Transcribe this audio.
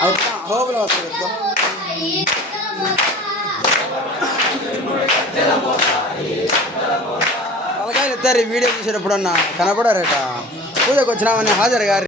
హోబులో వస్తుంది తలకాయలు ఎత్తారు. వీడియో చూసేటప్పుడన్నా కనపడారట. పూజకు వచ్చినామని హాజరు గారు.